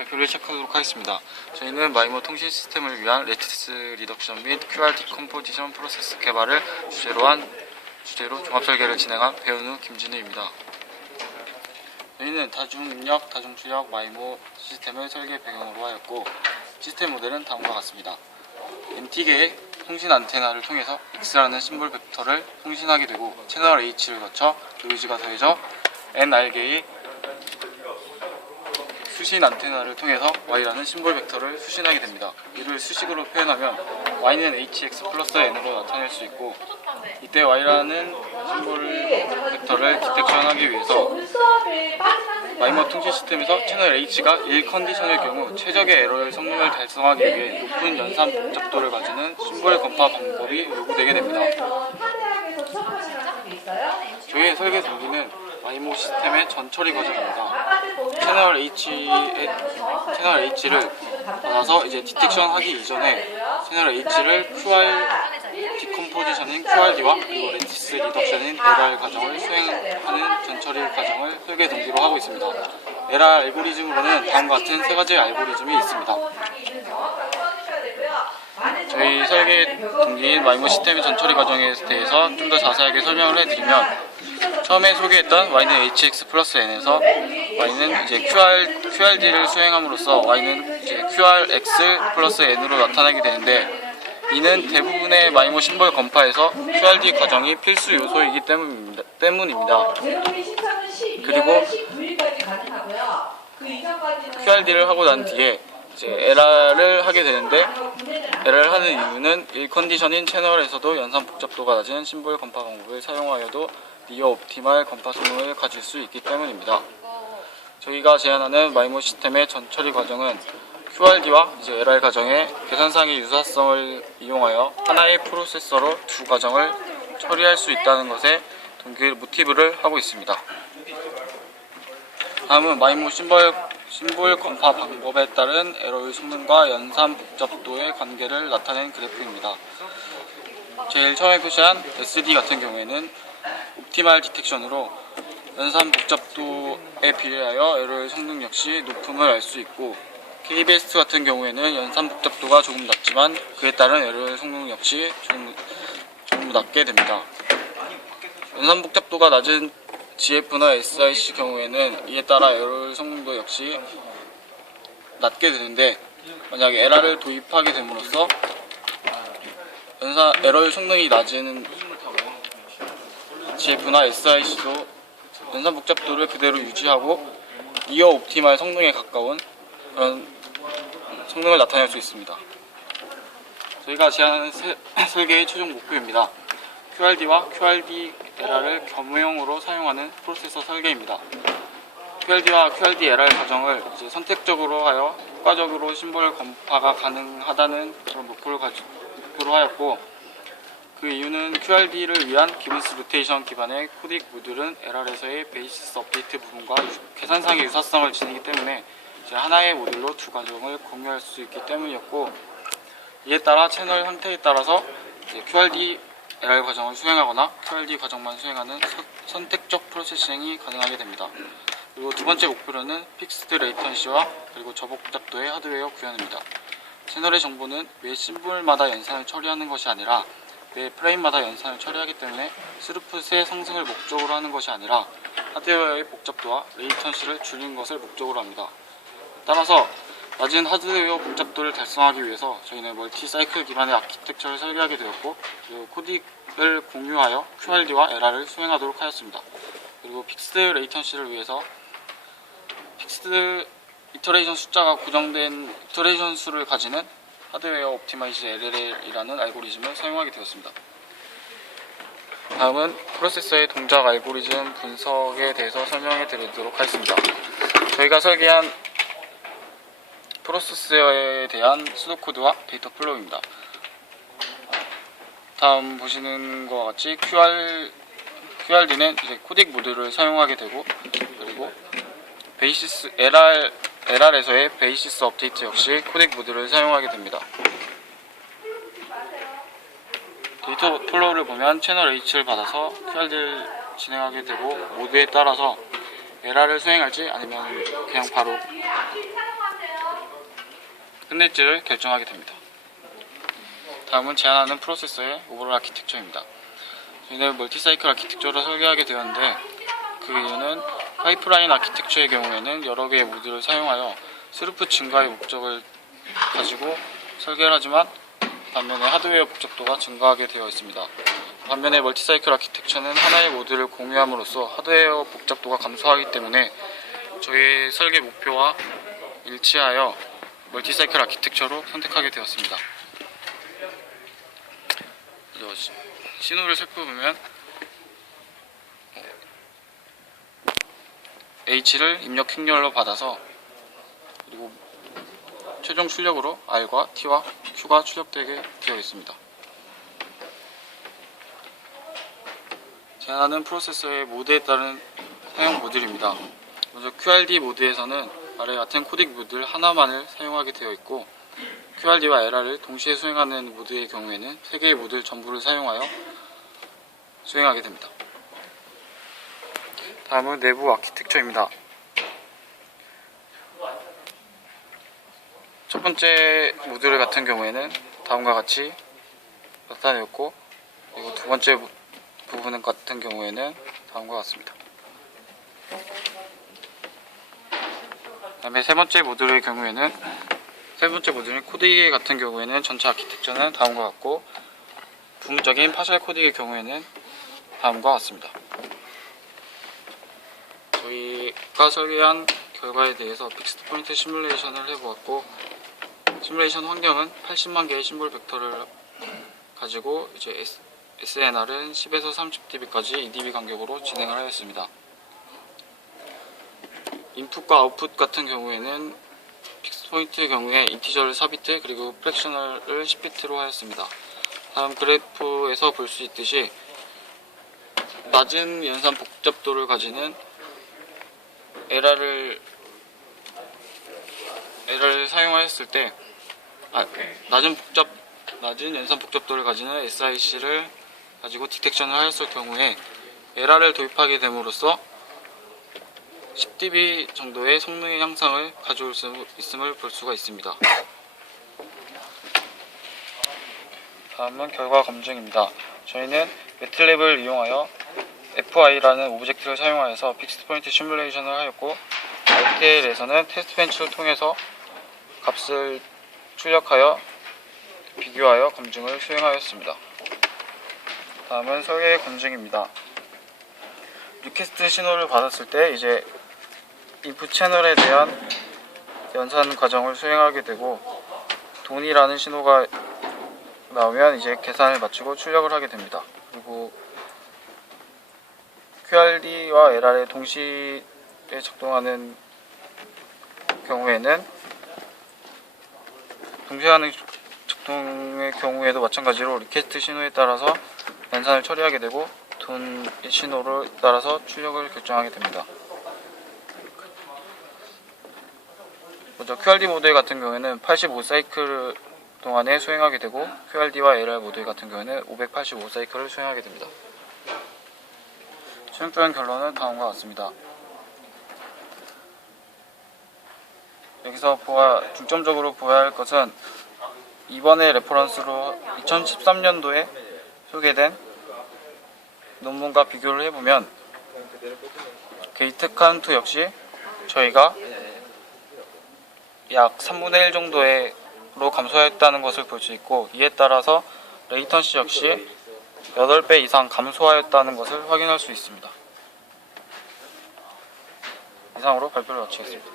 발표를 시작하도록 하겠습니다. 저희는 마이모 통신 시스템을 위한 레티스 리덕션 및 QR 디컴포지션 프로세스 개발을 주제로 종합 설계를 진행한 배은우 김진우입니다. 저희는 다중입력, 다중출력 마이모 시스템을 설계 배경으로 하였고, 시스템 모델은 다음과 같습니다. MT계의 통신 안테나를 통해서 X라는 심볼 벡터를 통신하게 되고, 채널 H를 거쳐 노이즈가 더해져 NR계의 수신 안테나를 통해서 Y라는 심볼 벡터를 수신하게 됩니다. 이를 수식으로 표현하면 Y는 HX 플러스 N으로 나타낼 수 있고, 이때 Y라는 심볼 벡터를 디텍션하기 위해서 마이모 통신 시스템에서 채널 H가 1컨디션일 경우 최적의 에러의 성능을 달성하기 위해 높은 연산 복잡도를 가지는 심볼 건파 방법이 요구되게 됩니다. 저희의 설계 동기는 마이모 시스템의 전처리 과정입니다. 채널 H를 받아서 이제 디텍션 하기 이전에 채널 H를 QR 디컴포지션인 QRD와 그리고 레티스 리덕션인 LR 과정을 수행하는 전처리 과정을 설계 동기로 하고 있습니다. LR 알고리즘으로는 다음과 같은 세 가지의 알고리즘이 있습니다. 저희 설계 동기인 마이모 시스템의 전처리 과정에 대해서 좀 더 자세하게 설명을 해드리면, 처음에 소개했던 Y는 HX 플러스 N에서 Y는 이제 QRD를 수행함으로써 Y는 이제 QRX 플러스 N으로 나타나게 되는데, 이는 대부분의 마이모 심볼 건파에서 QRD 과정이 필수 요소이기 때문입니다. 그리고 QRD를 하고 난 뒤에 이제 LR을 하게 되는데, LR을 하는 이유는 1컨디션인 채널에서도 연산 복잡도가 낮은 심볼 건파 방법을 사용하여도 니어 옵티말 건파 성능을 가질 수 있기 때문입니다. 저희가 제안하는 마이모 시스템의 전처리 과정은 QRD와 이제 LR 과정의 계산상의 유사성을 이용하여 하나의 프로세서로 두 과정을 처리할 수 있다는 것에 모티브를 하고 있습니다. 다음은 마이모 심볼 건파 방법에 따른 에러의 성능과 연산 복잡도의 관계를 나타낸 그래프입니다. 제일 처음에 표시한 SD 같은 경우에는 옵티말 디텍션으로 연산 복잡도에 비례하여 에러의 성능 역시 높음을 알 수 있고, KBS 같은 경우에는 연산 복잡도가 조금 낮지만 그에 따른 에러의 성능 역시 조금 낮게 됩니다. 연산 복잡도가 낮은 GF나 SIC 경우에는 이에 따라 에러의 성능도 역시 낮게 되는데, 만약에 LR을 도입하게 됨으로써 에러의 성능이 낮은 GF나 SIC도 연산 복잡도를 그대로 유지하고 니어 옵티말 성능에 가까운 그런 성능을 나타낼 수 있습니다. 저희가 제안하는 설계의 최종 목표입니다. QRD와 QRD LR을 겸용으로 사용하는 프로세서 설계입니다. QRD와 QRD LR 과정을 이제 선택적으로 하여 효과적으로 심볼 건파가 가능하다는 그런 목표로 하였고, 그 이유는 QRD를 위한 기브스 로테이션 기반의 코딕 모듈은 LR에서의 베이시스 업데이트 부분과 계산상의 유사성을 지니기 때문에 이제 하나의 모듈로 두 과정을 공유할 수 있기 때문이었고, 이에 따라 채널 형태에 따라서 이제 QRD LR 과정을 수행하거나 QRD 과정만 수행하는 선택적 프로세싱이 가능하게 됩니다. 그리고 두 번째 목표로는 픽스드 레이턴시와 그리고 저복 복잡도의 하드웨어 구현입니다. 채널의 정보는 매 심볼마다 연산을 처리하는 것이 아니라 매 프레임마다 연산을 처리하기 때문에 스루풋의 상승을 목적으로 하는 것이 아니라 하드웨어의 복잡도와 레이턴시를 줄이는 것을 목적으로 합니다. 따라서 낮은 하드웨어 복잡도를 달성하기 위해서 저희는 멀티 사이클 기반의 아키텍처를 설계하게 되었고, 그리고 코딕을 공유하여 QRD와 LR을 수행하도록 하였습니다. 그리고 픽스드 레이턴시를 위해서 픽스드 이터레이션 숫자가 고정된 이터레이션 수를 가지는 하드웨어 옵티마이즈 LL이라는 알고리즘을 사용하게 되었습니다. 다음은 프로세서의 동작 알고리즘 분석에 대해서 설명해 드리도록 하겠습니다. 저희가 설계한 프로세서에 대한 수도코드와 데이터 플로우입니다. 다음 보시는 것과 같이 QRD는 이제 코딕 모듈을 사용하게 되고, 그리고 베이시스 LR에서의 베이시스 업데이트 역시 코덱 모듈을 사용하게 됩니다. 데이터 플로우를 보면 채널 H를 받아서 QRD를 진행하게 되고, 모드에 따라서 LR을 수행할지 아니면 그냥 바로 끝낼지를 결정하게 됩니다. 다음은 제안하는 프로세서의 오버롤 아키텍처입니다. 저희는 멀티사이클 아키텍처를 설계하게 되었는데, 그 이유는 파이프라인 아키텍처의 경우에는 여러 개의 모드를 사용하여 스루프 증가의 목적을 가지고 설계를 하지만 반면에 하드웨어 복잡도가 증가하게 되어 있습니다. 반면에 멀티사이클 아키텍처는 하나의 모드를 공유함으로써 하드웨어 복잡도가 감소하기 때문에 저희의 설계 목표와 일치하여 멀티사이클 아키텍처로 선택하게 되었습니다. 신호를 살펴보면 H를 입력 행렬로 받아서, 그리고 최종 출력으로 R과 T와 Q가 출력되게 되어 있습니다. 제안하는 프로세서의 모드에 따른 사용 모듈입니다. 먼저 QRD 모드에서는 아래 같은 코딩 모듈 하나만을 사용하게 되어 있고, QRD와 LR을 동시에 수행하는 모드의 경우에는 3개의 모듈 전부를 사용하여 수행하게 됩니다. 다음은 내부 아키텍처입니다. 첫 번째 모듈 같은 경우에는 다음과 같이 나타내었고, 그리고 두 번째 부분 같은 경우에는 다음과 같습니다. 다음에 세 번째 모듈의 경우에는, 세 번째 모듈인 코딩 같은 경우에는 전체 아키텍처는 다음과 같고, 부분적인 파셜 코딩의 경우에는 다음과 같습니다. 저희가 설계한 결과에 대해서 픽스드 포인트 시뮬레이션을 해보았고, 시뮬레이션 환경은 80만 개의 심볼 벡터를 가지고 이제 SNR은 10에서 30dB까지 2dB 간격으로 진행을 하였습니다. 인풋과 아웃풋 같은 경우에는 픽스드 포인트의 경우에 인티저를 4비트 그리고 프랙셔널을 10비트로 하였습니다. 다음 그래프에서 볼 수 있듯이 낮은 연산 복잡도를 가지는 LR을 사용하였을 때, 낮은 연산 복잡도를 가지는 SIC를 가지고 디텍션을 하였을 경우에 LR을 도입하게 됨으로써 10dB 정도의 성능의 향상을 가져올 수 있음을 볼 수가 있습니다. 다음은 결과 검증입니다. 저희는 매틀랩을 이용하여 FI라는 오브젝트를 사용하여서 픽스드 포인트 시뮬레이션을 하였고, RTL에서는 테스트 벤치를 통해서 값을 출력하여 비교하여 검증을 수행하였습니다. 다음은 설계 검증입니다. 리퀘스트 신호를 받았을 때 이제 인풋 채널에 대한 연산 과정을 수행하게 되고, 돈이라는 신호가 나오면 이제 계산을 마치고 출력을 하게 됩니다. 그리고 QRD와 LR에 동시에 작동하는 경우에는, 동시에 하는 작동의 경우에도 마찬가지로 리퀘스트 신호에 따라서 연산을 처리하게 되고, 돈 신호를 따라서 출력을 결정하게 됩니다. 먼저 QRD 모드 같은 경우에는 85사이클 동안에 수행하게 되고, QRD와 LR 모드 같은 경우에는 585사이클을 수행하게 됩니다. 최종적인 결론은 다음과 같습니다. 여기서 중점적으로 보아야 할 것은, 이번에 레퍼런스로 2013년도에 소개된 논문과 비교를 해보면 게이트 카운트 역시 저희가 약 3분의 1 정도로 감소하였다는 것을 볼 수 있고, 이에 따라서 레이턴시 역시 8배 이상 감소하였다는 것을 확인할 수 있습니다. 이상으로 발표를 마치겠습니다.